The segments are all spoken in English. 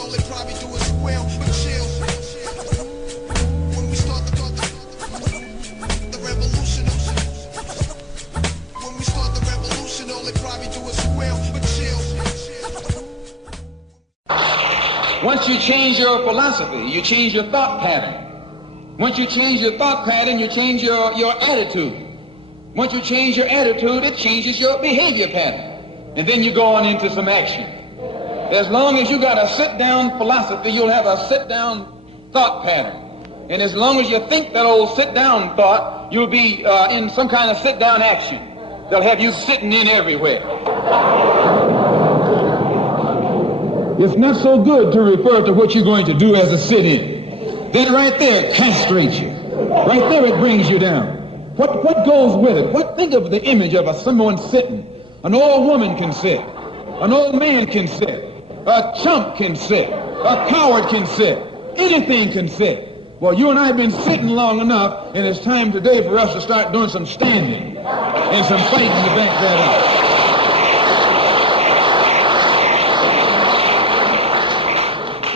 all they probably do is squeal, but chill. When we start the revolution, when we start the revolution, all they probably do is squeal, but chill. Once you change your philosophy, you change your thought pattern. Once you change your thought pattern, you change your attitude. Once you change your attitude, it changes your behavior pattern. And then you go on into some action. As long as you got a sit-down philosophy, you'll have a sit-down thought pattern. And as long as you think that old sit-down thought, you'll be in some kind of sit-down action. They'll have you sitting in everywhere. It's not so good to refer to what you're going to do as a sit-in. That right there castrates you. Right there it brings you down. What goes with it? Think of the image of someone sitting. An old woman can sit. An old man can sit. A chump can sit. A coward can sit. Anything can sit. Well, you and I have been sitting long enough, and it's time today for us to start doing some standing and some fighting to back that up.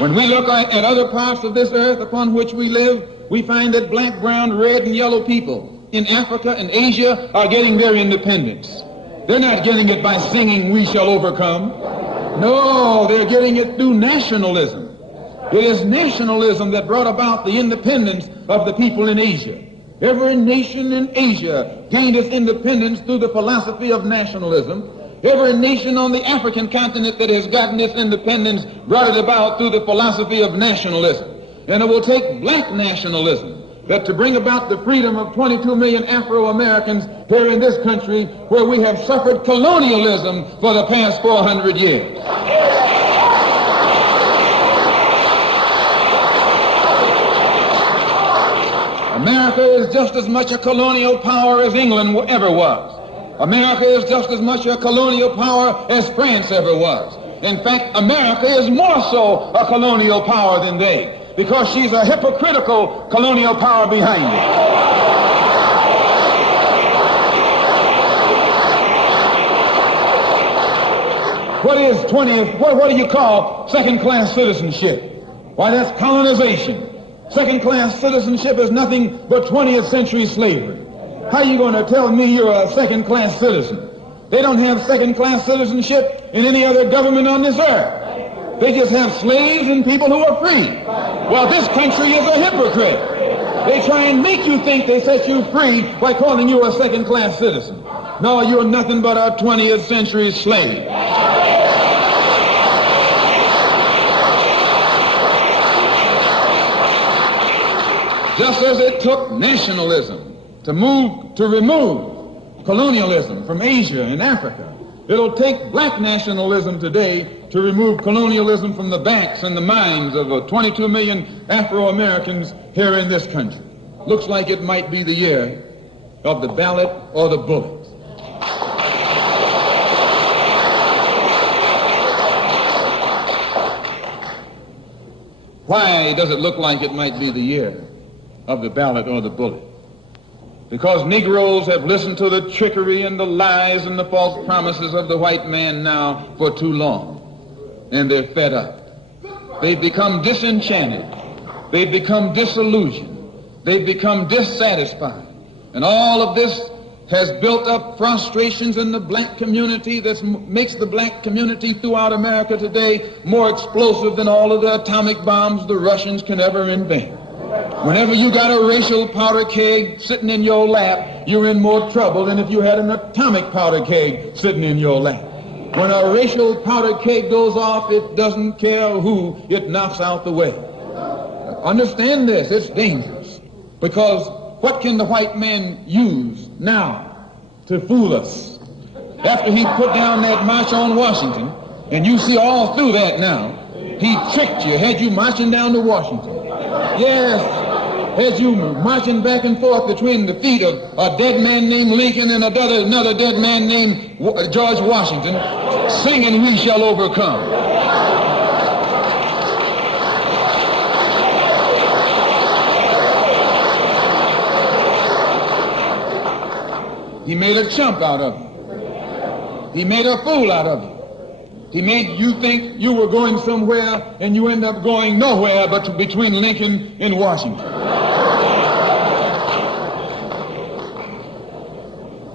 When we look at other parts of this earth upon which we live, we find that black, brown, red, and yellow people in Africa and Asia are getting their independence. They're not getting it by singing, "We shall overcome." No, they're getting it through nationalism. It is nationalism that brought about the independence of the people in Asia. Every nation in Asia gained its independence through the philosophy of nationalism. Every nation on the African continent that has gotten its independence brought it about through the philosophy of nationalism. And it will take black nationalism that to bring about the freedom of 22 million Afro-Americans here in this country where we have suffered colonialism for the past 400 years. America is just as much a colonial power as England ever was. America is just as much a colonial power as France ever was. In fact, America is more so a colonial power than they, because she's a hypocritical colonial power behind it. What do you call second-class citizenship? Why, that's colonization. Second-class citizenship is nothing but 20th century slavery. How are you going to tell me you're a second-class citizen? They don't have second-class citizenship in any other government on this earth. They just have slaves and people who are free. Well, this country is a hypocrite. They try and make you think they set you free by calling you a second-class citizen. No, you're nothing but a 20th century slave. Just as it took nationalism to remove colonialism from Asia and Africa, it'll take black nationalism today to remove colonialism from the backs and the minds of 22 million Afro-Americans here in this country. Looks like it might be the year of the ballot or the bullet. Why does it look like it might be the year of the ballot or the bullet? Because Negroes have listened to the trickery and the lies and the false promises of the white man now for too long. And they're fed up. They've become disenchanted. They've become disillusioned. They've become dissatisfied. And all of this has built up frustrations in the black community that makes the black community throughout America today more explosive than all of the atomic bombs the Russians can ever invent. Whenever you got a racial powder keg sitting in your lap, you're in more trouble than if you had an atomic powder keg sitting in your lap. When a racial powder keg goes off, it doesn't care who it knocks out the way. Understand this, it's dangerous. Because what can the white man use now to fool us? After he put down that march on Washington, and you see all through that now, he tricked you, had you marching down to Washington. Yes, had you marching back and forth between the feet of a dead man named Lincoln and another dead man named George Washington, singing "We Shall Overcome." He made a chump out of you. He made a fool out of you. He made you think you were going somewhere, and you end up going nowhere but between Lincoln and Washington.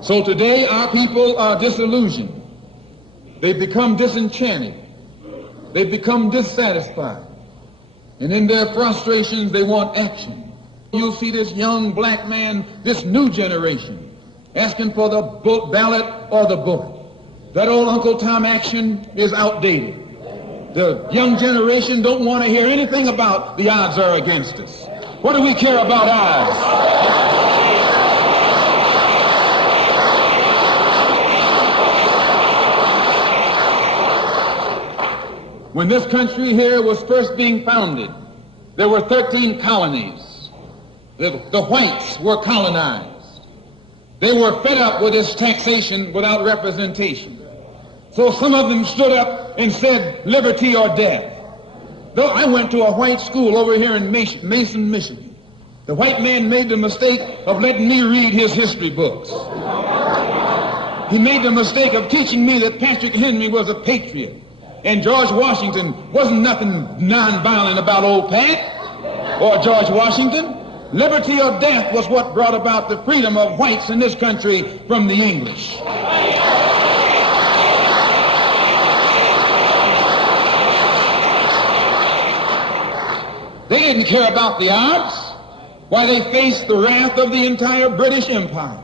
So today our people are disillusioned. They've become disenchanted. They've become dissatisfied. And in their frustrations, they want action. You'll see this young black man, this new generation, asking for the ballot or the bullet. That old Uncle Tom action is outdated. The young generation don't want to hear anything about the odds are against us. What do we care about odds? When this country here was first being founded, there were 13 colonies. The whites were colonized. They were fed up with this taxation without representation. So some of them stood up and said, liberty or death. Though I went to a white school over here in Mason, Michigan. The white man made the mistake of letting me read his history books. He made the mistake of teaching me that Patrick Henry was a patriot. And George Washington wasn't nothing nonviolent about old Pat or George Washington. Liberty or death was what brought about the freedom of whites in this country from the English. They didn't care about the odds. Why, they faced the wrath of the entire British Empire.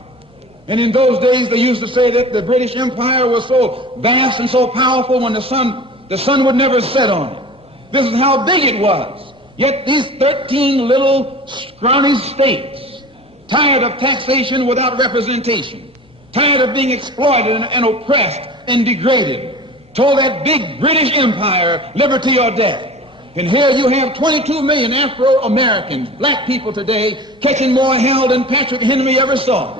And in those days, they used to say that the British Empire was so vast and so powerful when the sun would never set on it. This is how big it was. Yet these 13 little scrawny states, tired of taxation without representation, tired of being exploited and oppressed and degraded, told that big British Empire, liberty or death. And here you have 22 million Afro-Americans, black people today, catching more hell than Patrick Henry ever saw.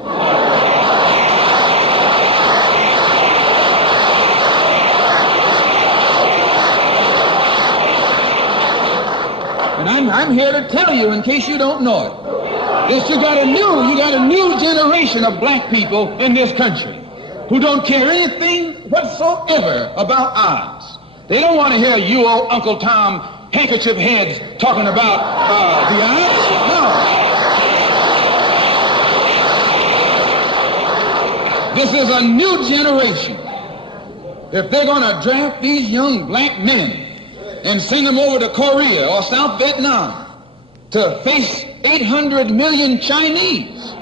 And I'm here to tell you, in case you don't know it, yes, you got a new generation of black people in this country who don't care anything whatsoever about odds. They don't want to hear you old Uncle Tom handkerchief heads talking about the odds. No. This is a new generation. If they're going to draft these young black men and send them over to Korea or South Vietnam to face 800 million Chinese,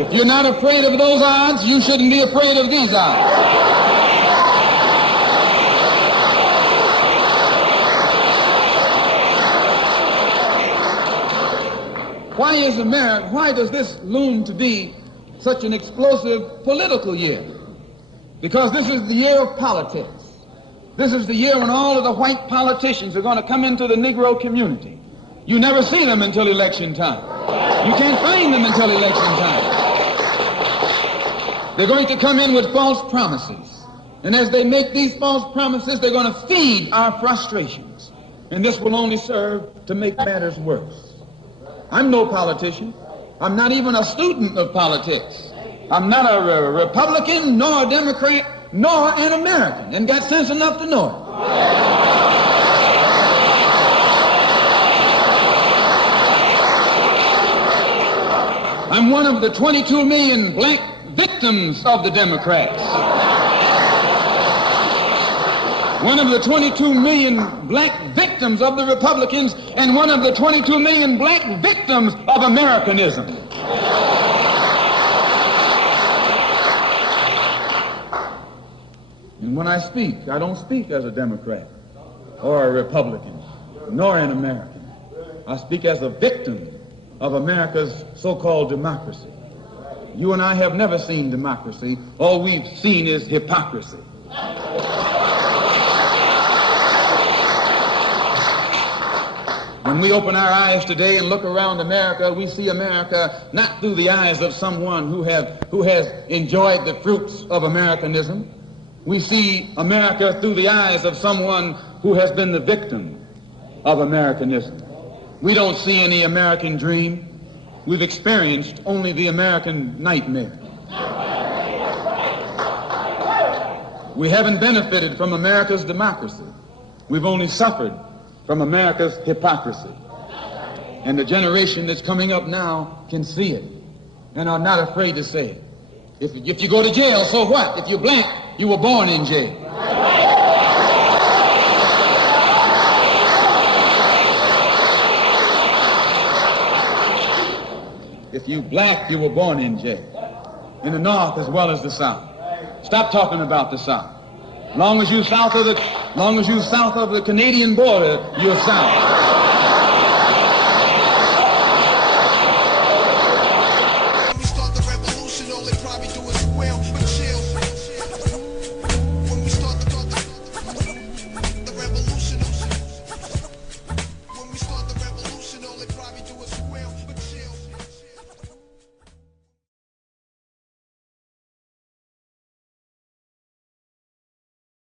if you're not afraid of those odds, you shouldn't be afraid of these odds. Why does this loom to be such an explosive political year? Because this is the year of politics. This is the year when all of the white politicians are going to come into the Negro community. You never see them until election time. You can't find them until election time. They're going to come in with false promises. And as they make these false promises, they're going to feed our frustrations. And this will only serve to make matters worse. I'm no politician. I'm not even a student of politics. I'm not a Republican, nor a Democrat, nor an American, and got sense enough to know it. I'm one of the 22 million black victims of the Democrats. One of the 22 million black victims of the Republicans, and one of the 22 million black victims of Americanism. And when I speak, I don't speak as a Democrat or a Republican, nor an American. I speak as a victim of America's so-called democracy. You and I have never seen democracy. All we've seen is hypocrisy. When we open our eyes today and look around America, we see America not through the eyes of someone who has enjoyed the fruits of Americanism. We see America through the eyes of someone who has been the victim of Americanism. We don't see any American dream. We've experienced only the American nightmare. We haven't benefited from America's democracy. We've only suffered from America's hypocrisy. And the generation that's coming up now can see it and are not afraid to say it. If you go to jail, so what? If you're black, you were born in jail. If you black, you were born in jail. In the North as well as the South. Stop talking about the South. Long as you're south of the Canadian border, you're South.